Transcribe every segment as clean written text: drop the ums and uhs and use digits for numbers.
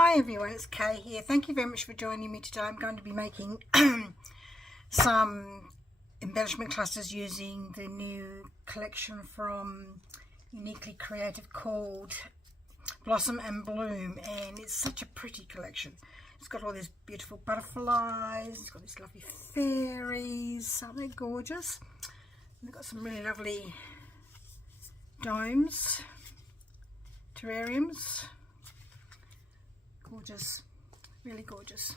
Hi everyone, it's Kay here. Thank you very much for joining me today. I'm going to be making some embellishment clusters using the new collection from Uniquely Creative called Blossom and Bloom, and it's such a pretty collection. It's got all these beautiful butterflies, it's got these lovely fairies, aren't they gorgeous? And they've got some really lovely domes, terrariums. Gorgeous, really gorgeous.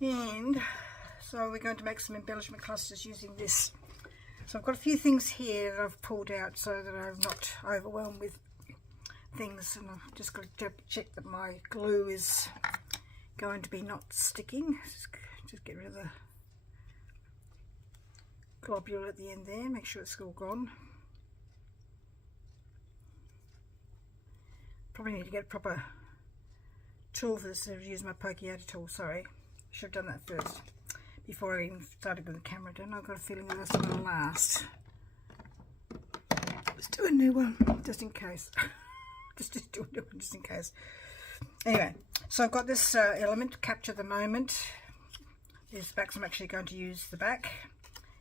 And so we're going to make some embellishment clusters using this. So I've got a few things here that I've pulled out so that I'm not overwhelmed with things, and I've just got to check that my glue is going to be not sticking. Just get rid of the globule at the end there, make sure it's all gone. Probably need to get a proper tool for this. I've used my pokey tool, sorry. Should have done that first before I even started with the camera. Don't know, I've got a feeling that that's not going to last. Let's do a new one just in case. just do a new one just in case. Anyway, so I've got this element, capture the moment. These backs, I'm actually going to use the back.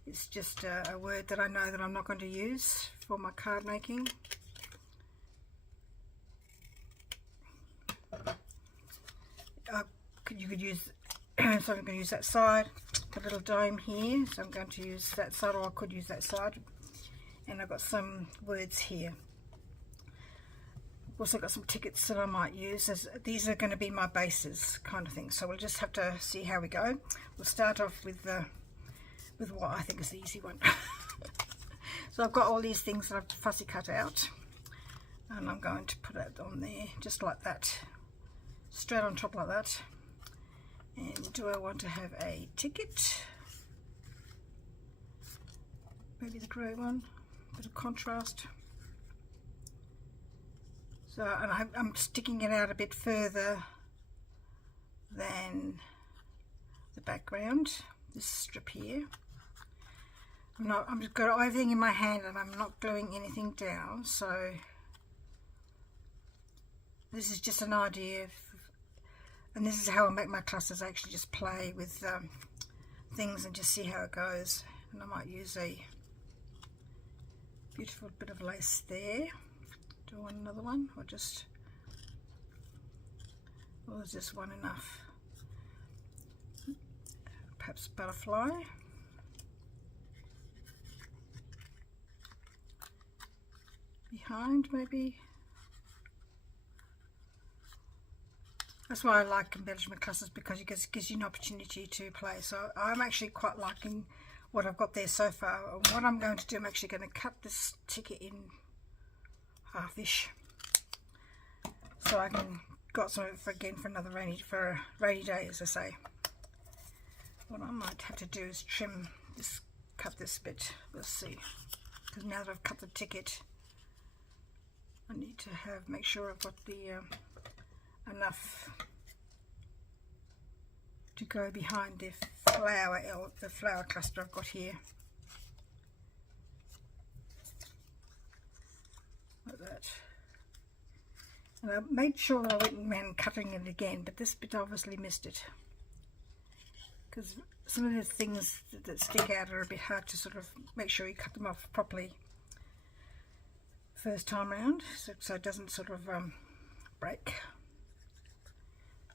It's just a word that I know that I'm not going to use for my card making. You could use, so I'm going to use that side, the little dome here, so I'm going to use that side, or I could use that side. And I've got some words here. I've also got some tickets that I might use, as these are going to be my bases kind of thing, so we'll just have to see how we go. We'll start off with what I think is the easy one. So I've got all these things that I've fussy cut out, and I'm going to put it on there just like that, straight on top like that. And do I want to have a ticket? Maybe the grey one, bit of contrast. So, and I'm sticking it out a bit further than the background, this strip here. I'm just got everything in my hand and I'm not gluing anything down, so this is just an idea of, and this is how I make my clusters. I actually just play with things and just see how it goes. And I might use a beautiful bit of lace there. Do I want another one, or just, or is this one enough? Perhaps butterfly. Behind maybe. That's why I like embellishment clusters, because it gives you an opportunity to play. So I'm actually quite liking what I've got there so far. And what I'm going to do, I'm actually going to cut this ticket in half-ish, so I can got some for another rainy day, as I say. What I might have to do is trim this, cut this bit. We'll see, because now that I've cut the ticket, I need to make sure I've got the enough to go behind the flower cluster I've got here, like that. And I made sure that I went around cutting it again, but this bit obviously missed it, because some of the things that stick out are a bit hard to sort of make sure you cut them off properly first time around, so it doesn't sort of break.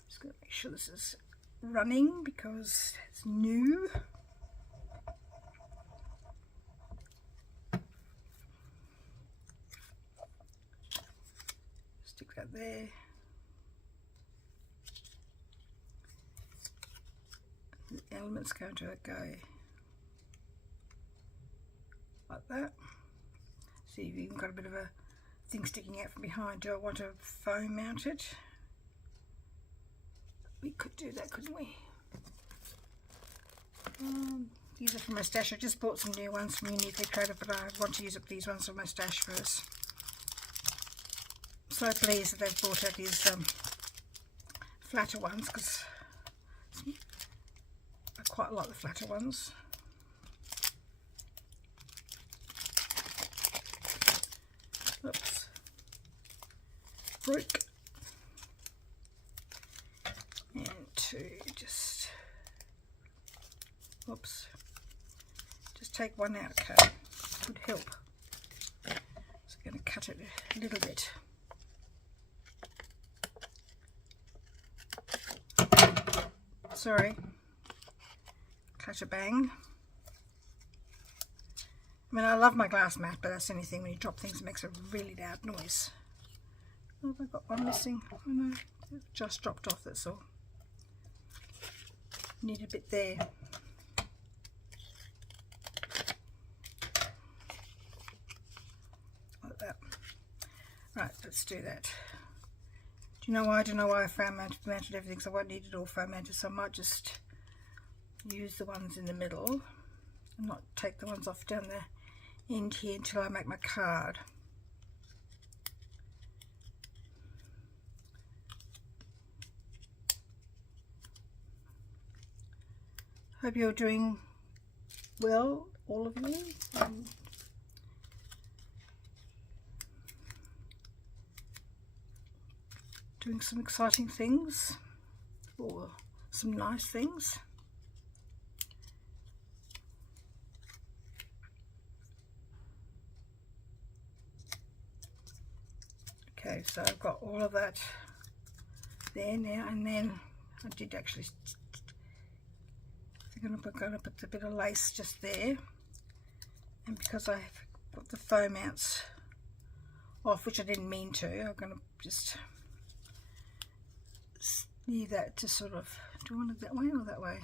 Just got to make sure this is running because it's new. Stick that there. The element's going to go like that. See, you've even got a bit of a thing sticking out from behind. Do I want to foam mount it? We could do that, couldn't we? These are from my stash. I just bought some new ones from Uniquely Creative, but I want to use up these ones from my stash first. I'm so pleased that they've brought out these flatter ones, because I quite like the flatter ones. Oops. Broke. take one out, okay? Would help. So I'm going to cut it a little bit. Sorry. Clatter bang. I mean, I love my glass mat, but that's the only thing when you drop things, it makes a really loud noise. Oh, have I got one missing? Oh no, it just dropped off, that's all. Need a bit there. Like that. Right, let's do that. Do you know why? I don't know why I foam mounted everything, so I won't need it all foam mounted, so I might just use the ones in the middle and not take the ones off down the end here until I make my card. Hope you're doing well, all of you. Doing some exciting things, or some nice things. Okay, so I've got all of that there now, and then I did actually, I'm going to put a bit of lace just there, and because I've got the foam mounts off, which I didn't mean to, I'm going to just leave that to sort of, do I want it that way or that way?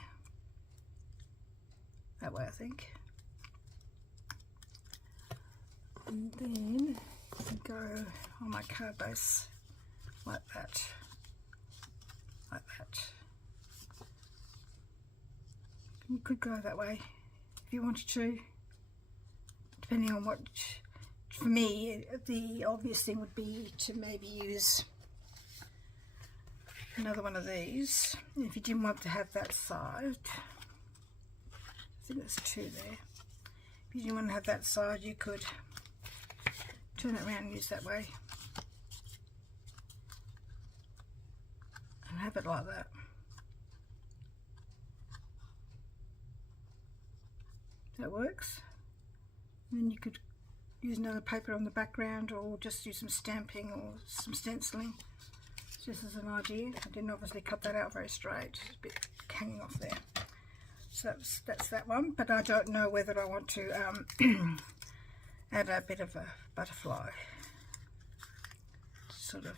That way, I think. And then go on my card base like that, like that. You could go that way if you wanted to, depending on what. For me, the obvious thing would be to maybe use another one of these. If you didn't want to have that side, I think there's two there. If you didn't want to have that side, you could turn it around and use that way and have it like that. That works. And then you could use another paper on the background, or just do some stamping or some stenciling, just as an idea. I didn't obviously cut that out very straight, it's a bit hanging off there. So that's that one, but I don't know whether I want to add a bit of a butterfly, sort of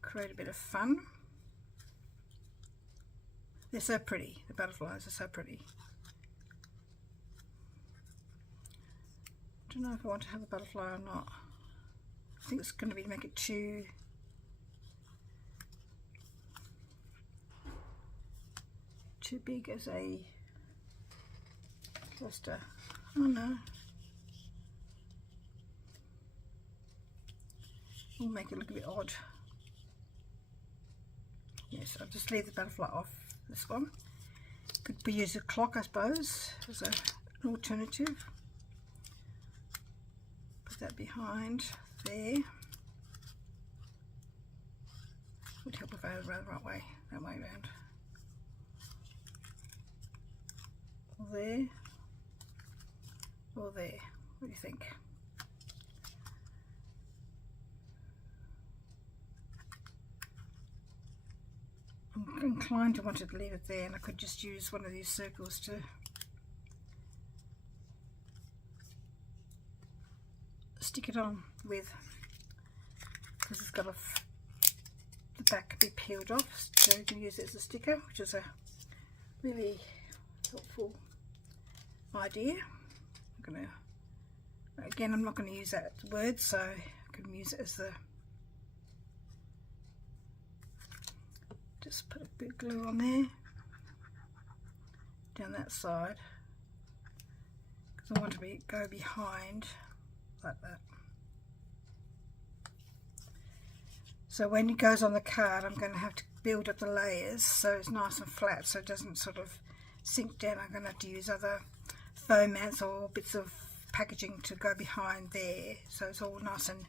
create a bit of fun. They're so pretty, the butterflies are so pretty. I don't know if I want to have a butterfly or not. I think it's going to be to make it too big as a cluster. Oh no. We'll make it look a bit odd. Yes, I'll just leave the butterfly off this one. Could be use a clock, I suppose, as an alternative. Put that behind there. Would help if I had it the right way, that way around. Or there, or there. What do you think? I'm inclined to want to leave it there, and I could just use one of these circles to stick it on with, because it's got the back can be peeled off, so you can use it as a sticker, which is a really helpful idea. Again, I'm not going to use that word, so I can use it as the, just put a bit of glue on there, down that side, because I want to go behind like that. So when it goes on the card, I'm going to have to build up the layers so it's nice and flat, so it doesn't sort of sink down. I'm going to have to use other foam mats or bits of packaging to go behind there, so it's all nice and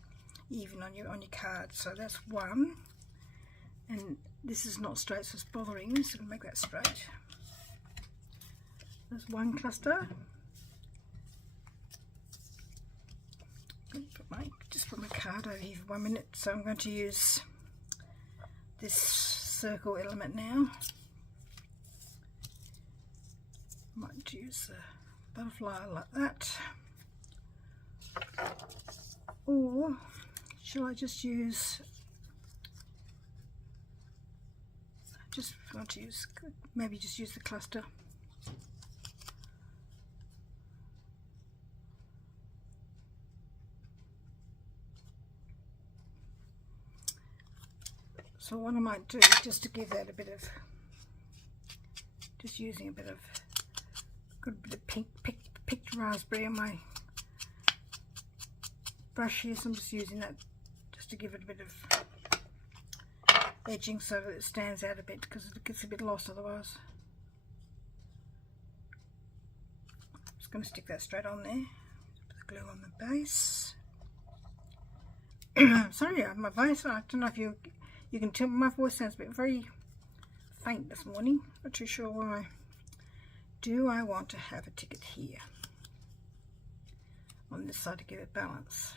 even on your card. So that's one, and this is not straight, so it's bothering, so I'll make that straight. There's one cluster. Just put my card over here for 1 minute. So I'm going to use this circle element now. I might use the butterfly like that. Or shall I just use, just want to use, maybe just use the cluster. So what I might do, just to give that a bit of, just using a bit of, good bit of picked raspberry on my brush here, so I'm just using that just to give it a bit of edging so that it stands out a bit, because it gets a bit lost otherwise. Just going to stick that straight on there, put the glue on the base. Sorry, my voice, I don't know if you can tell my voice sounds a bit very faint this morning. Not too sure why. Do I want to have a ticket here on this side to give it balance?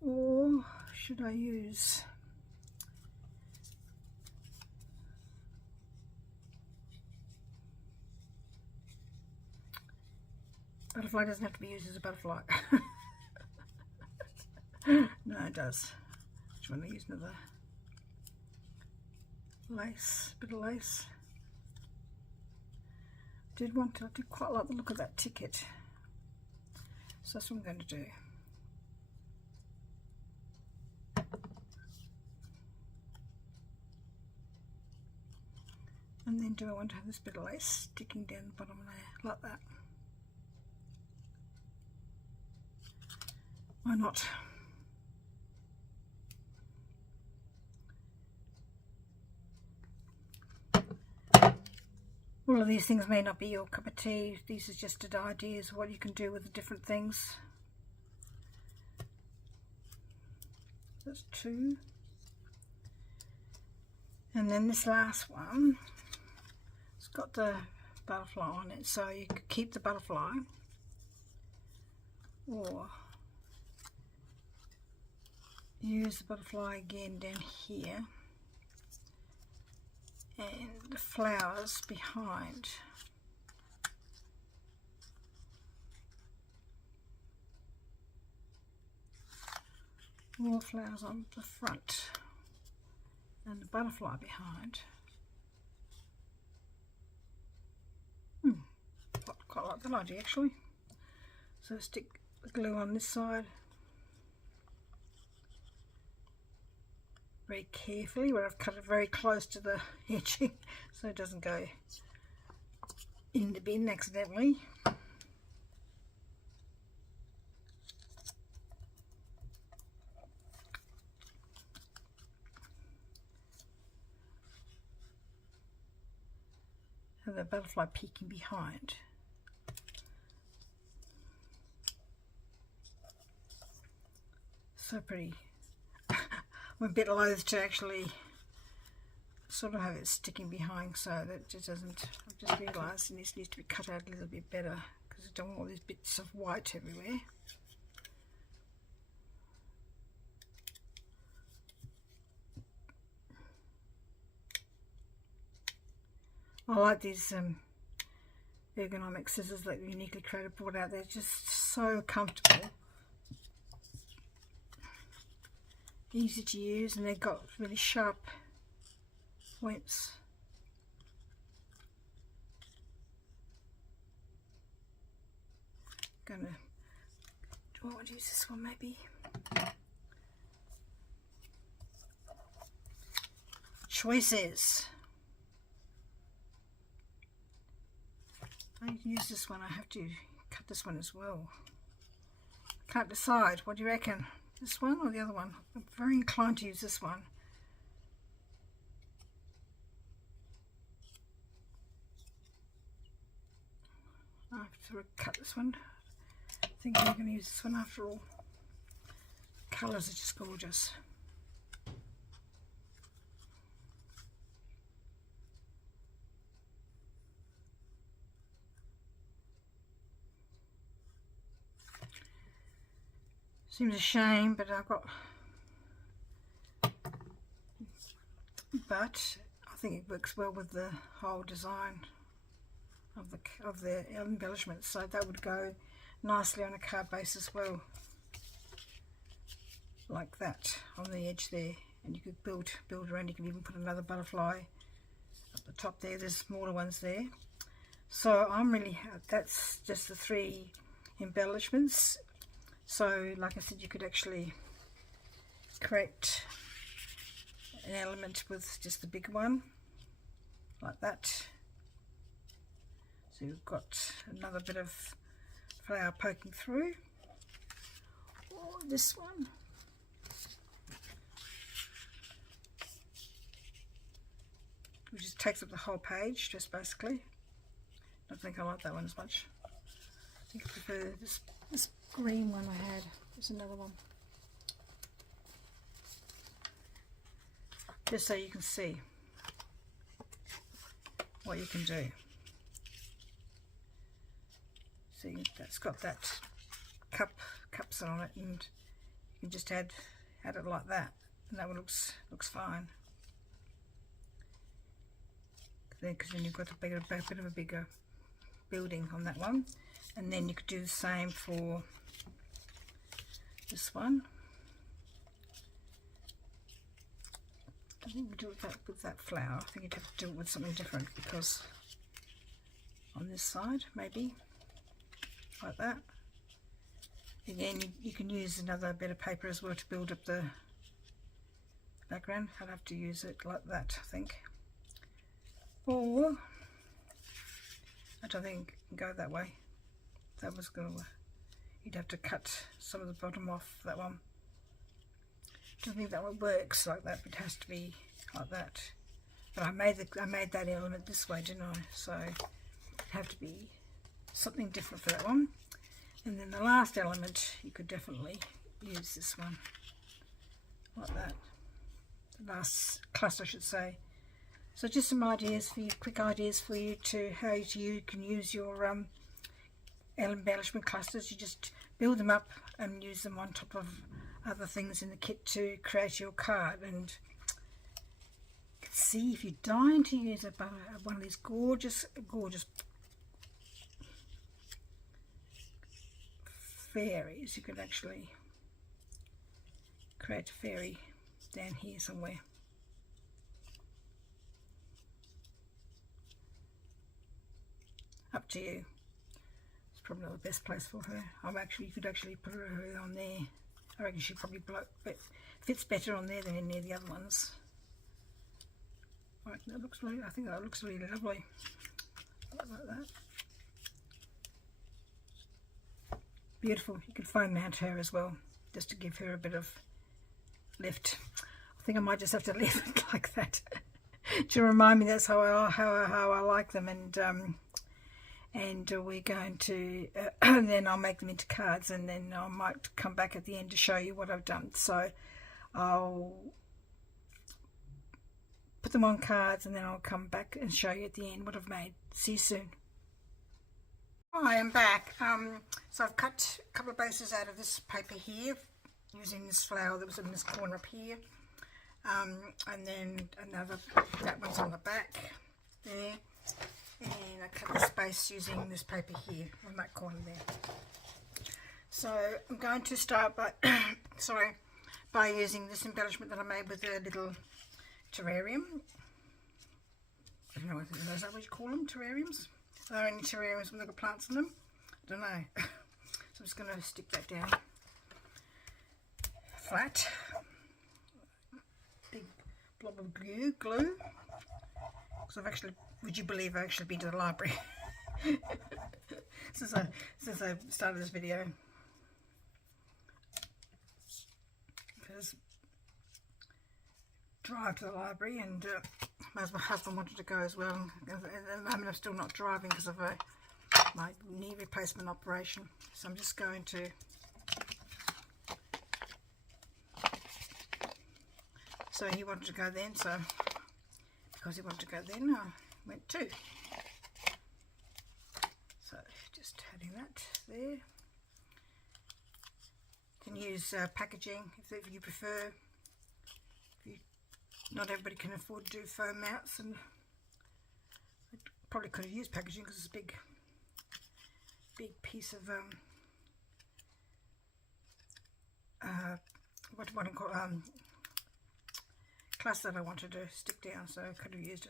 Or should I use butterfly? Doesn't have to be used as a butterfly. No, it does. Just want to use another lace, bit of lace. I did quite like the look of that ticket, so that's what I'm going to do. And then do I want to have this bit of lace sticking down the bottom there, like that? Why not? All of these things may not be your cup of tea. These are just ideas of what you can do with the different things. That's 2. And then this last one, it's got the butterfly on it, so you could keep the butterfly, or use the butterfly again down here, and the flowers behind. More flowers on the front and the butterfly behind. Quite like that idea actually. So stick the glue on this side very carefully, where I've cut it very close to the edging so it doesn't go in the bin accidentally. And the butterfly peeking behind. So pretty. I'm a bit loath to actually sort of have it sticking behind so that it doesn't. I've just realised this needs to be cut out a little bit better because I don't want all these bits of white everywhere. I like these ergonomic scissors that Uniquely Creative brought out. They're just so comfortable, easy to use, and they've got really sharp points. Do I want to use this one maybe? Choices. I use this one. I have to cut this one as well. Can't decide. What do you reckon? This one or the other one? I'm very inclined to use this one. I have to cut this one. I think I'm going to use this one after all. The colours are just gorgeous. Seems a shame, but I think it works well with the whole design of the embellishment, so that would go nicely on a card base as well, like that on the edge there. And you could build around. You can even put another butterfly at the top there. There's smaller ones there. So that's just the 3 embellishments. So like I said, you could actually create an element with just the big one, like that. So you've got another bit of flower poking through, or this one. Which just takes up the whole page, just basically. I don't think I like that one as much. I think I prefer this green one I had. There's another one. Just so you can see what you can do. See, that's got that cups on it, and you can just add it like that, and that one looks fine. Because then you've got a bit of a bigger building on that one, and then you could do the same for this one. I think we'll do it with that flower. I think you'd have to do it with something different, because on this side, maybe like that. Again, you can use another bit of paper as well to build up the background. I'd have to use it like that, I think. Or I don't think it can go that way. That was going to. You'd have to cut some of the bottom off that one. I don't think that one works like that, but it has to be like that. But I made that element this way, didn't I? So it'd have to be something different for that one. And then the last element, you could definitely use this one like that. The last cluster, I should say. So just some ideas for you, quick ideas for you to how you can use your embellishment clusters. You just build them up and use them on top of other things in the kit to create your card. And you can see, if you're dying to use one of these gorgeous fairies, you could actually create a fairy down here somewhere. Up to you. It's probably not the best place for her. You could actually put her on there. I reckon she probably fits better on there than any of the other ones. Right, that looks really. I think that looks really lovely. Like that. Beautiful. You could foam mount her as well, just to give her a bit of lift. I think I might just have to leave it like that to remind me that's how I like them. And we're going to and then I'll make them into cards, and then I might come back at the end to show you what I've done. So I'll put them on cards, and then I'll come back and show you at the end what I've made. See you soon. I am back. So I've cut a couple of bases out of this paper here using this flower that was in this corner up here, and then that one's on the back there. And I cut the space using this paper here on that corner there. So I'm going to start by by using this embellishment that I made with a little terrarium. I don't know, is that what you call them? Terrariums? Are there any terrariums with little plants in them? I don't know. So I'm just going to stick that down flat. Big blob of glue. Because I've actually, would you believe, I've actually been to the library since I started this video. Because drive to the library, and as my husband wanted to go as well. At the moment I'm still not driving because of my knee replacement operation. So I'm just going to so he wanted to go then, so because he wanted to go then, I went too. So just adding that there. can use packaging if you prefer. Not everybody can afford to do foam mounts, and I probably could have used packaging because it's a big piece of what do I call class that I wanted to stick down, so I could have used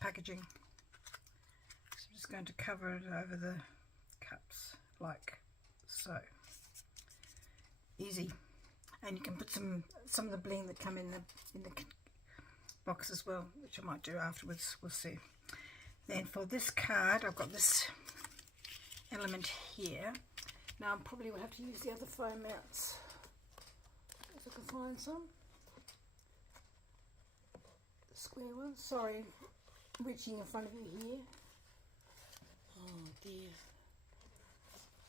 packaging. So I'm just going to cover it over the cups like so. Easy. And you can put some of the bling that come in the box as well, which I might do afterwards. We'll see. Then for this card, I've got this element here. Now I probably will have to use the other foam mounts if I can find some. The square ones. Sorry, reaching in front of you here. Oh dear.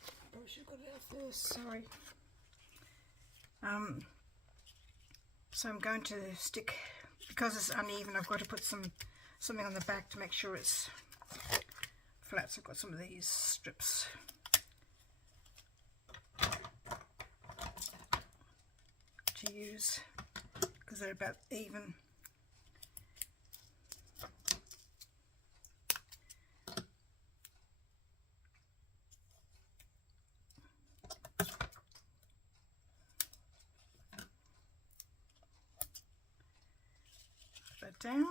I probably should have got it out first. Sorry. So I'm going to stick, because it's uneven, I've got to put something on the back to make sure it's flat. So I've got some of these strips. To use, because they're about even. Down.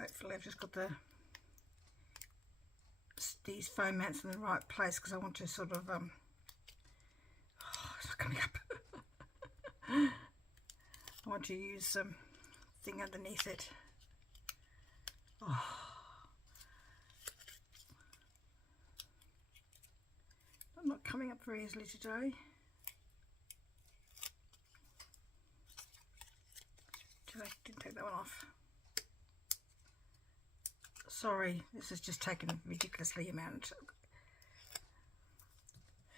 Hopefully I've just got these foam mats in the right place, because I want to sort of oh, it's not coming up. I want to use some thing underneath it. Oh. Not coming up very easily today. Didn't take that one off. Sorry, this has just taken ridiculously amount.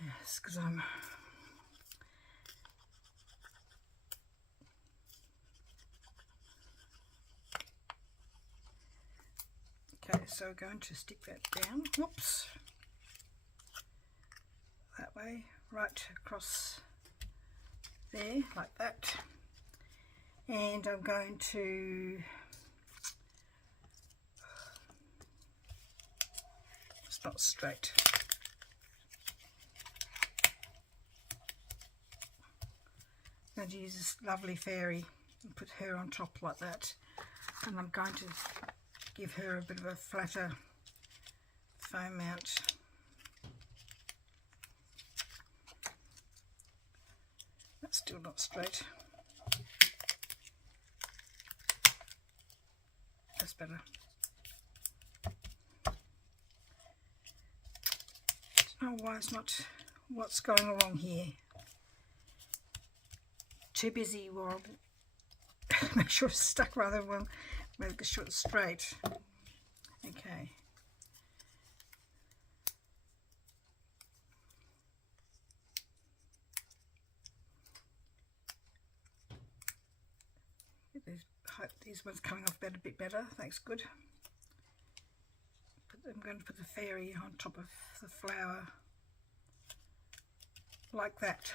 Yes, because I'm okay. So we're going to stick that down. Whoops. That way, right across there, like that. And I'm going to it's not straight. I'm going to use this lovely fairy and put her on top like that. And I'm going to give her a bit of a flatter foam mount. That's still not straight. That's better. I don't know why it's not, what's going wrong here. Too busy, or make sure it's stuck rather well, make sure it's straight. Okay. Hope these ones coming off a bit better. Thanks, good. But I'm going to put the fairy on top of the flower like that.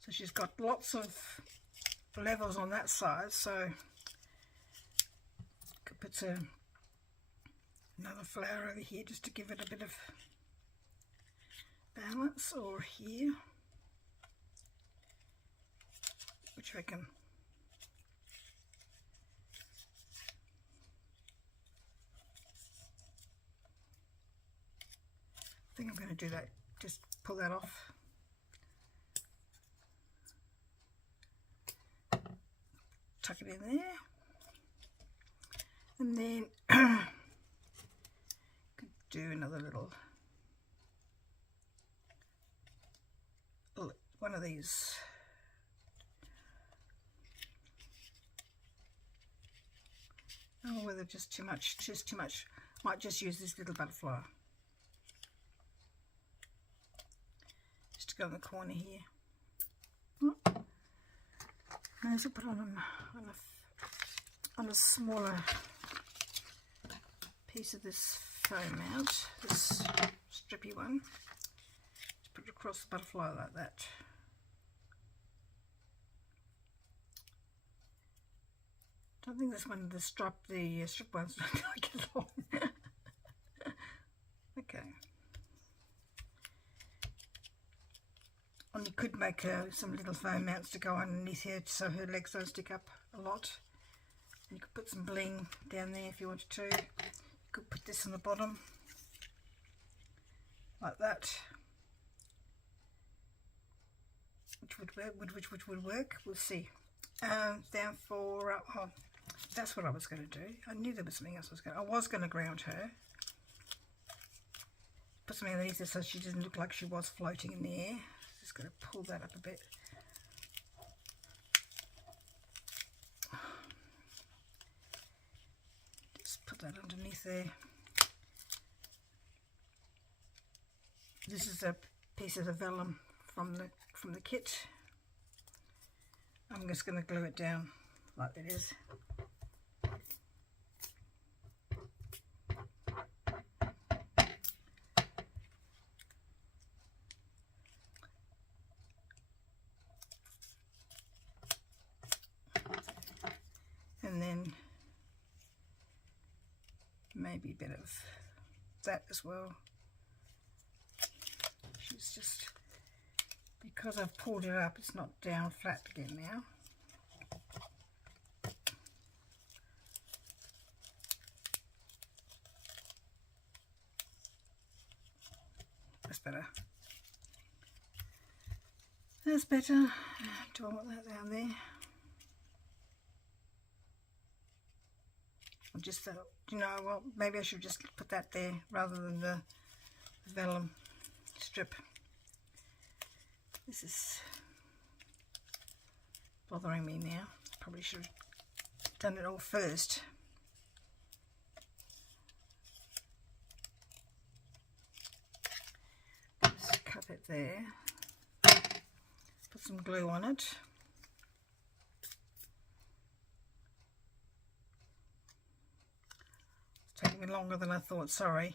So she's got lots of levels on that side. So could put another flower over here just to give it a bit of balance, or here, which I can. I think I'm going to do that, just pull that off. Tuck it in there. And then could do another little one of these. Oh, whether just too much, might just use this little butterfly. To go in the corner here. May as well put on a on a smaller piece of this foam mount, this strippy one. Just put it across the butterfly like that. I don't think this one, the strip one's not going to get long. Okay. And you could make some little foam mounts to go underneath here so her legs don't stick up a lot. And you could put some bling down there if you wanted to. You could put this on the bottom like that, which would work. We'll see. Down for oh, that's what I was going to do. I knew there was something else I was going to ground her. Put something underneath her so she didn't look like she was floating in the air. Just going to pull that up a bit. Just put that underneath there. This is a piece of the vellum from the kit. I'm just going to glue it down like it is. And then maybe a bit of that as well. She's just, because I've pulled it up, it's not down flat again now. That's better. That's better. Do I want that down there? Or just, you know, well, maybe I should just put that there rather than the vellum strip. This is bothering me now. Probably should have done it all first. Just cut it there. Put some glue on it. It's taking me longer than I thought, sorry.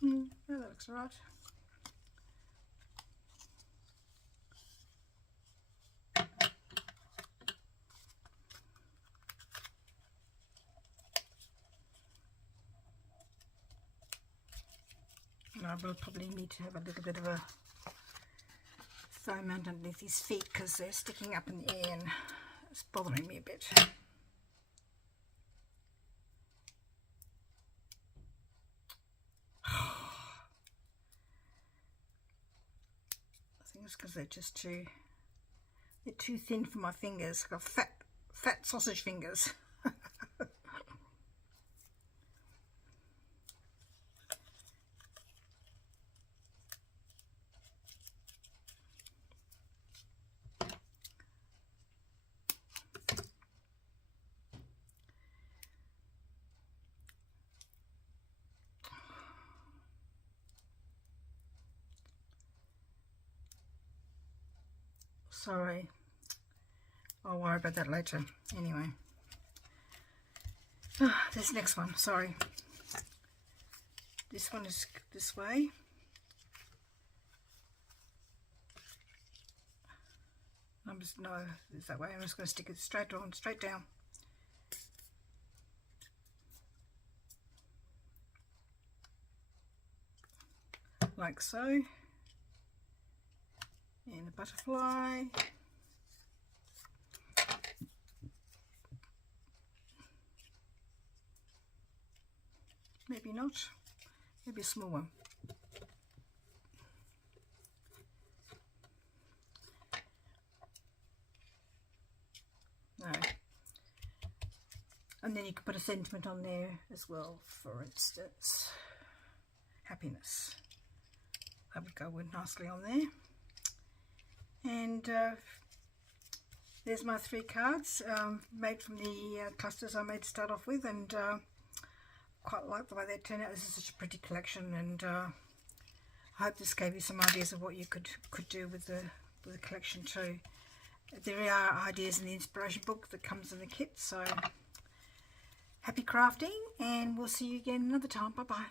Yeah, that looks right. And I will probably need to have a little bit of a foam underneath his feet because they're sticking up in the air and it's bothering me a bit. Because they're just too thin for my fingers. I've got fat sausage fingers. Sorry, I'll worry about that later. Anyway, this next one, sorry. This one is this way. No, it's that way. I'm just going to stick it straight on, straight down. Like so. And a butterfly. Maybe not. Maybe a small one. No. And then you could put a sentiment on there as well, for instance. Happiness. That would go nicely on there. And there's my 3 cards made from the clusters I made to start off with, and quite like the way they turn out. This is such a pretty collection, and I hope this gave you some ideas of what you could do with the collection too. There are ideas in the inspiration book that comes in the kit, so happy crafting, and we'll see you again another time. Bye bye.